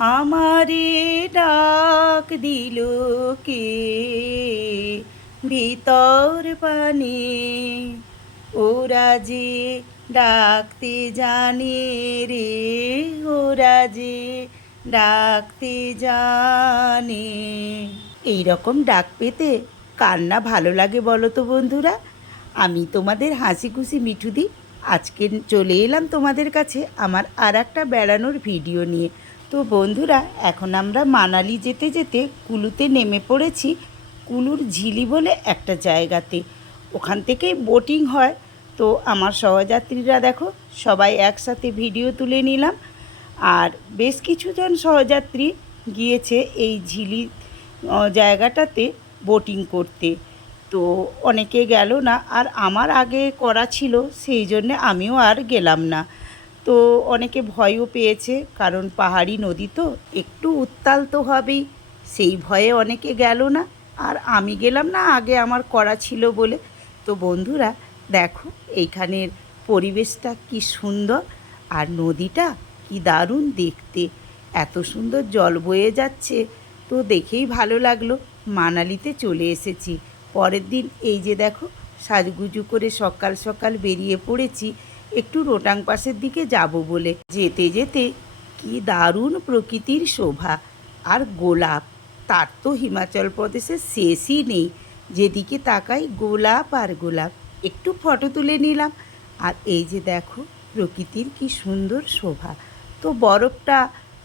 আমারে ডাক দিল কে ভিতর পানে, ওরা যে ডাকতে জানে রে, ওরা যে ডাকতে জানে। এইরকম ডাক পেতে কার না ভালো লাগে বলো তো বন্ধুরা। আমি তোমাদের হাসি খুশি মিঠুদি আজকে চলে এলাম তোমাদের কাছে আমার আর একটা বেড়ানোর ভিডিও নিয়ে। তো বন্ধুরা, এখন আমরা মানালি যেতে যেতে কুলুতে নেমে পড়েছি। কুলুর ঝিলি বলে একটা জায়গাতে, ওখান থেকেই বোটিং হয়। তো আমার সহযাত্রীরা দেখো সবাই একসাথে ভিডিও তুলে নিলাম। আর বেশ কিছুজন সহযাত্রী গিয়েছে এই ঝিলি জায়গাটাতে বোটিং করতে। তো অনেকে গেল না, আর আমার আগে করা ছিল সেই জন্যে আমিও আর গেলাম না। তো অনেকে ভয়ও পেয়েছে, কারণ পাহাড়ি নদী তো একটু উত্তাল তো হবেই, সেই ভয়ে অনেকে গেল না। আর আমি গেলাম না, আগে আমার করা ছিল বলে। তো বন্ধুরা দেখো এইখানের পরিবেশটা কি সুন্দর, আর নদীটা কি দারুণ দেখতে, এত সুন্দর জল বয়ে যাচ্ছে। তো দেখেই ভালো লাগলো। মানালিতে চলে এসেছি। পরের দিন এই যে দেখো সাজগুজু করে সকাল সকাল বেরিয়ে পড়েছি একটু রোটাং পাসের দিকে যাব বলে। যেতে যেতে কি দারুণ প্রকৃতির শোভা, আর গোলাপ, তার তো হিমাচল প্রদেশের শেষই নেই। যেদিকে তাকাই গোলাপ আর গোলাপ। একটু ফটো তুলে নিলাম। আর এই যে দেখো প্রকৃতির কি সুন্দর শোভা। তো বরফটা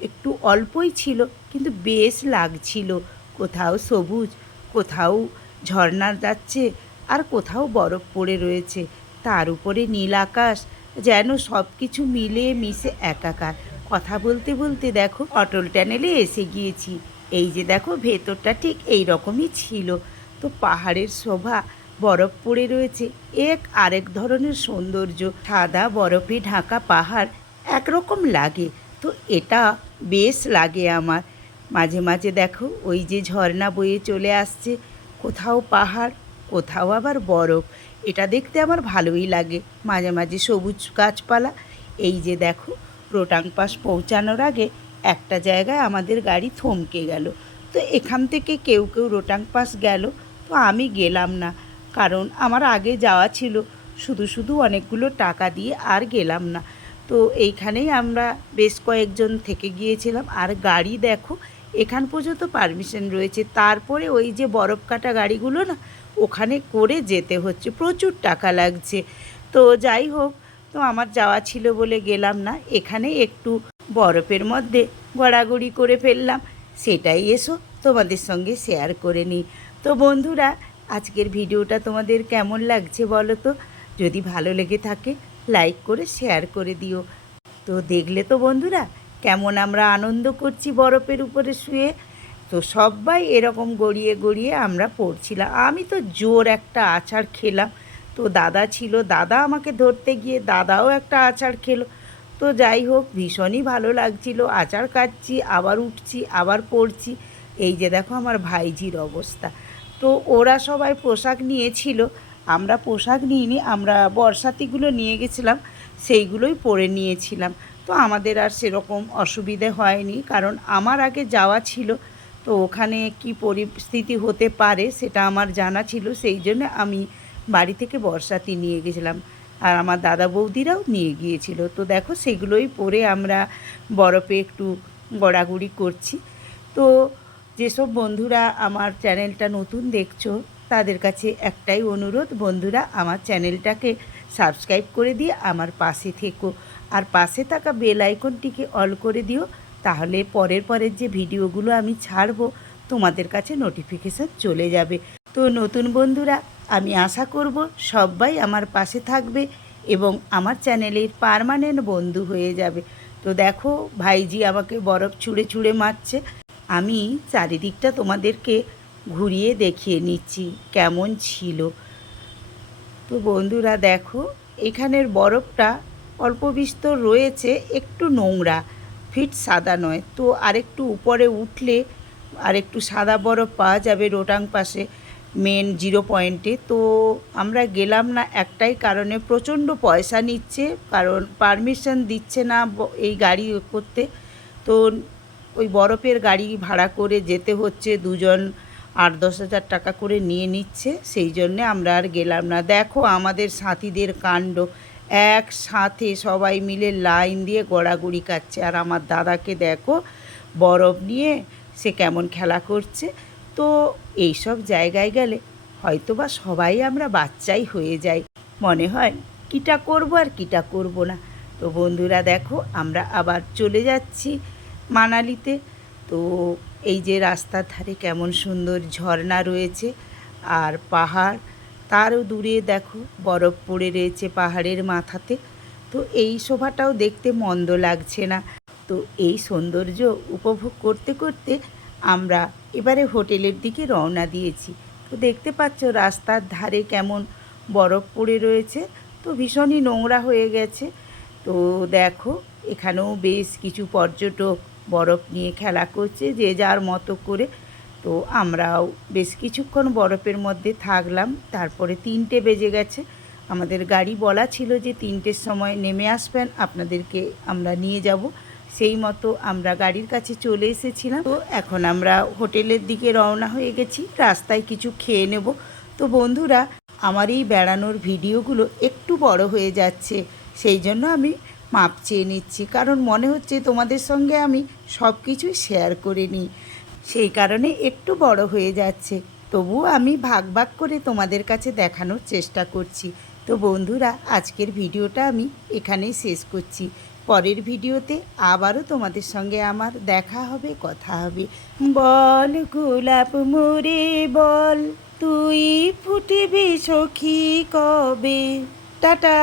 একটু অল্পই ছিল, কিন্তু বেশ লাগছিল। কোথাও সবুজ, কোথাও ঝর্ণা যাচ্ছে, আর কোথাও বরফ পড়ে রয়েছে। তার উপরে নীল আকাশ, যেন সব কিছু মিলে মিশে একাকার। কথা বলতে বলতে দেখো অটল টানেলে এসে গিয়েছি। এই যে দেখো ভেতরটা ঠিক এই রকমই ছিল। তো পাহাড়ের শোভা, বরফ পড়ে রয়েছে, এক আরেক ধরনের সৌন্দর্য। সাদা বরফে ঢাকা পাহাড় একরকম লাগে। তো এটা বেশ লাগে আমার। মাঝে মাঝে দেখো ওই যে ঝর্ণা বয়ে চলে আসছে, কোথাও পাহাড়, কোথাও আবার বরফ। এটা দেখতে আমার ভালোই লাগে। মাঝে মাঝে সবুজ গাছপালা। এই যে দেখো রোটাং পাস পৌঁছানোর আগে একটা জায়গায় আমাদের গাড়ি থমকে গেল। তো এখান থেকে কেউ কেউ রোটাং পাস গেল, তো আমি গেলাম না, কারণ আমার আগে যাওয়া ছিল। শুধু শুধু অনেকগুলো টাকা দিয়ে আর গেলাম না। তো এইখানেই আমরা বেশ কয়েকজন থেকে গিয়েছিলাম। আর গাড়ি দেখো এখান পর্যন্ত পারমিশন রয়েছে, তারপরে ওই যে বরফ কাটা গাড়িগুলো না, ওখানে করে যেতে হচ্ছে, প্রচুর টাকা লাগছে। তো যাই হোক, তো আমার যাওয়া ছিল বলে গেলাম না। এখানে একটু বরফের মধ্যে গড়াগড়ি করে ফেললাম, সেটাই এসো তোমাদের সঙ্গে শেয়ার করে নিই। তো বন্ধুরা, আজকের ভিডিওটা তোমাদের কেমন লাগছে বলো তো। যদি ভালো লেগে থাকে লাইক করে শেয়ার করে দিও। তো দেখলে তো বন্ধুরা কেমন আমরা আনন্দ করছি বরফের উপরে শুয়ে। তো সবাই এরকম গড়িয়ে গড়িয়ে আমরা পড়ছিলাম। আমি তো জোর একটা আছাড় খেলাম। তো দাদা ছিল, দাদা আমাকে ধরতে গিয়ে দাদাও একটা আছাড় খেলো। তো যাই হোক ভীষণই ভালো লাগছিল। আছাড় কাটছি, আবার উঠছি, আবার পড়ছি। এই যে দেখো আমার ভাইজির অবস্থা। তো ওরা সবাই পোশাক নিয়েছিল, আমরা পোশাক নিইনি, আমরা বর্ষাতিগুলো নিয়ে গেছিলাম, সেইগুলোই পরে নিয়েছিলাম। তো আমাদের আর সেরকম অসুবিধে হয়নি, কারণ আমার আগে যাওয়া ছিল। তো ওখানে কি পরিস্থিতি হতে পারে সেটা আমার জানা ছিল, সেই জন্য আমি বাড়ি থেকে বর্ষাতি নিয়ে গেছিলাম। আর আমার দাদা বৌদিরাও নিয়ে গিয়েছিল। তো দেখো সেগুলোই পরে আমরা বরফে একটু গড়াগড়ি করছি। তো যেসব বন্ধুরা আমার চ্যানেলটা নতুন দেখছো তাদের কাছে একটাই অনুরোধ, বন্ধুরা আমার চ্যানেলটাকে সাবস্ক্রাইব করে দিয়ে আমার পাশে থেকো। আর পাশে থাকা বেল আইকনটিকে অল করে দিও, তাহলে পরের পরের যে ভিডিওগুলো আমি ছাড়বো তোমাদের কাছে নোটিফিকেশান চলে যাবে। তো নতুন বন্ধুরা, আমি আশা করব সবাই আমার পাশে থাকবে এবং আমার চ্যানেলের পার্মানেন্ট বন্ধু হয়ে যাবে। তো দেখো ভাইজি আমাকে বরফ ছুঁড়ে ছুঁড়ে মারছে। আমি চারিদিকটা তোমাদেরকে ঘুরিয়ে দেখিয়ে নিচ্ছি কেমন ছিল। তো বন্ধুরা দেখো এখানের বরফটা অল্প বিস্তর রয়েছে, একটু নোংরা, ফিট সাদা নয়। তো আরেকটু উপরে উঠলে আরেকটু সাদা বরফ পাওয়া যাবে রোটাং পাশে মেন জিরো পয়েন্টে। তো আমরা গেলাম না একটাই কারণে, প্রচণ্ড পয়সা নিচ্ছে, কারণ পারমিশন দিচ্ছে না এই গাড়ি করতে। তো ওই বরফের গাড়ি ভাড়া করে যেতে হচ্ছে, দুজন 8-10 হাজার টাকা করে নিয়ে নিচ্ছে, সেই জন্যে আমরা আর গেলাম না। দেখো আমাদের সাথীদের কাণ্ড, একসাথে সবাই মিলে লাইন দিয়ে গড়াগড়ি খাচ্ছে। আর আমার দাদাকে দেখো বরফ নিয়ে সে কেমন খেলা করছে। তো এইসব জায়গায় গেলে হয়তো বা সবাই আমরা বাচ্চাই হয়ে যাই, মনে হয় কিটা করব আর কিটা করব না। তো বন্ধুরা দেখো আমরা আবার চলে যাচ্ছি মানালিতে। তো এই যে রাস্তার ধারে কেমন সুন্দর ঝর্ণা রয়েছে আর পাহাড়, তারও দূরে দেখো বরফ পড়ে রয়েছে পাহাড়ের মাথাতে। তো এই শোভাটাও দেখতে মন্দ লাগছে না। তো এই সৌন্দর্য উপভোগ করতে করতে আমরা এবারে হোটেলের দিকে রওনা দিয়েছি। তো দেখতে পাচ্ছ রাস্তার ধারে কেমন বরফ পড়ে রয়েছে, তো ভীষণই নোংরা হয়ে গেছে। তো দেখো এখানেও বেশ কিছু পর্যটক বরফ নিয়ে খেলা করছে যে যার মতো করে। তো আমরাও বেশ কিছুক্ষণ বরফের মধ্যে থাকলাম। তারপরে 3টে বেজে গেছে, আমাদের গাড়ি বলা ছিল যে 3টের সময় নেমে আসবেন, আপনাদেরকে আমরা নিয়ে যাব। সেই মতো আমরা গাড়ির কাছে চলে এসেছিলাম। তো এখন আমরা হোটেলের দিকে রওনা হয়ে গেছি, রাস্তায় কিছু খেয়ে নেব। তো বন্ধুরা আমার এই বেড়ানোর ভিডিওগুলো একটু বড় হয়ে যাচ্ছে, সেই জন্য আমি মাপ চেয়ে নিচ্ছি, কারণ মনে হচ্ছে তোমাদের সঙ্গে আমি সব কিছুই শেয়ার করে নিই, সেই কারণে একটু বড় হয়ে যাচ্ছে। তবুও আমি ভাগ ভাগ করে তোমাদের কাছে দেখানোর চেষ্টা করছি। তো বন্ধুরা আজকের ভিডিওটা আমি এখানেই শেষ করছি। পরের ভিডিওতে আবারও তোমাদের সঙ্গে আমার দেখা হবে, কথা হবে। বল গোলাপ মোরে বল, তুই ফুটবি সখী কবে। টাটা।